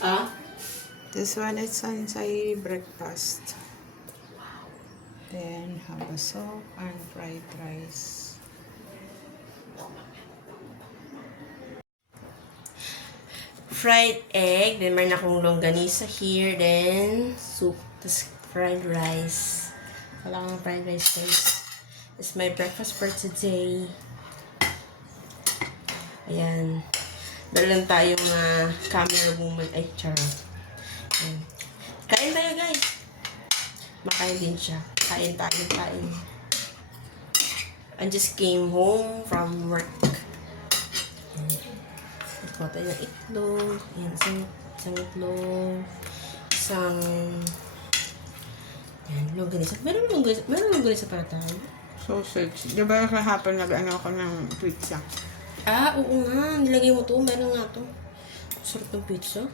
Ah? This one is Sansai breakfast. Then have a soup and fried rice. Fried egg. Then meron akong longganisa here. Then soup. Tapos fried rice. Wala akong fried rice guys. It's my breakfast for today. Ayan. Meron lang tayong camera woman. Ay, charot. Ayan. Kain tayo guys. Makain din siya. Kain tayo, kain. I just came home from work. Nagkuha tayo ng itlog. Ayan, isang itlog. Isang... Ayan, longganisa. Meron longganisa para tayo. Sausage. Di ba kahapon nag-ano ako ng pizza? Ah, oo nga. Nilagay mo to. Meron nga to. Sarap ng pizza.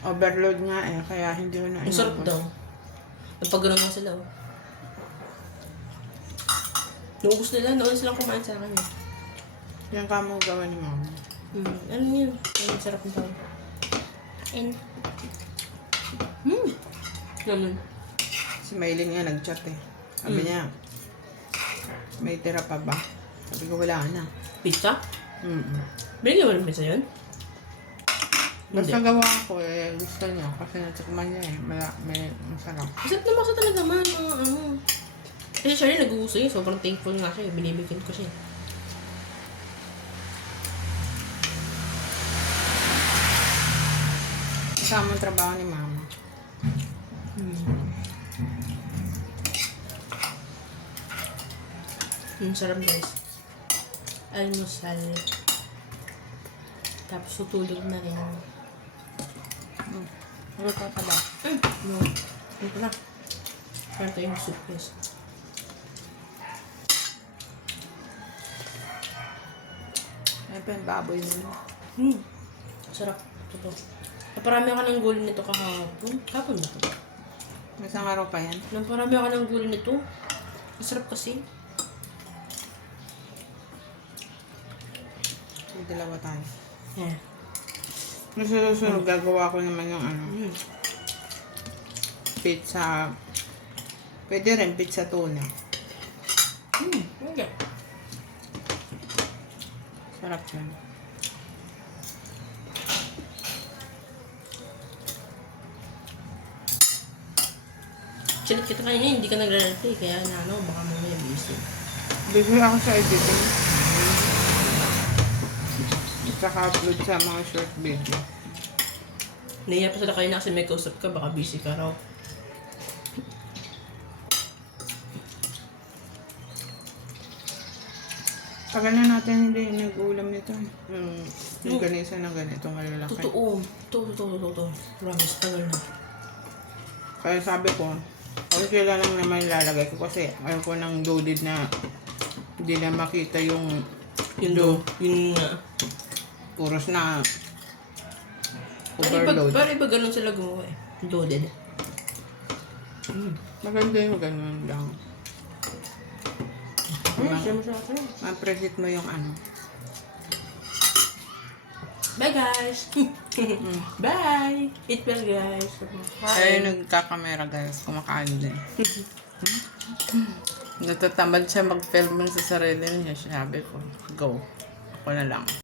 Overload nga eh, kaya hindi ko na Ang sarap daw. Napagano'n nga sila, oh. Naubos nila, noon silang kumain sa akin, eh. Yan ka mo gawa ni mama. Ano yun? Ang sarap ng tao. And... Naman. Si Maylin nga nag-chat eh. Sabi niya, may tira pa ba? Sabi ko wala na. Pizza? Binigyan mo ng pizza yun? Basta gawa ko eh, gusto niya. Kasi natikman niya eh, may masarap. Masarap na masa talaga man, mga ano. Kasi siya rin nag-uuso yun. Sobrang thankful nga siya. Binibigyan ko siya. Kasama ang trabaho ni mama. Sarap guys. Almusal. Tapos tutulog na rin. Ano ka ba? No. Ano pa na? Parang tayo yung soup guys. Ano pa yung baboy mo? Sarap. Ito. Naparami ako ng gulay nito kahapon. Kahapon na ito. Isang araw pa yan? Naparami ako ng gulay nito. Masarap kasi. May dalawa tayo. Yeah. Susunod gagawa ko naman yung ano. Pizza. Pwede rin pizza tuna. Okay. Sarap yan. Chilit kita kanina, hindi ka nagre-reply. Kaya ano, baka mamaya busy. Busy ako sa editing. Saka upload sa mga short video. Nahiya pa sila kanina kasi may kausap ka, baka busy ka raw. Tagal na natin hindi nag-ulam nito. Yung ganisa na ganitong malalaki. Totoo. Totoo. Promise, tagal na. Kaya sabi ko, okay lang naman ilalagay ko kasi ayaw ko ng loaded na hindi na makita yung Yun nga. puros na overload. Para iba ganun sila gumawa eh. Loaded. Maganda yung ganun lang. Ma-appreciate mo yung ano. Bye guys! Bye! Eat well guys! Ay, nagkakamera guys. Kumakain din. Natatamad siya mag-film sa sarili niya. Sabi ko, go. Ako na lang.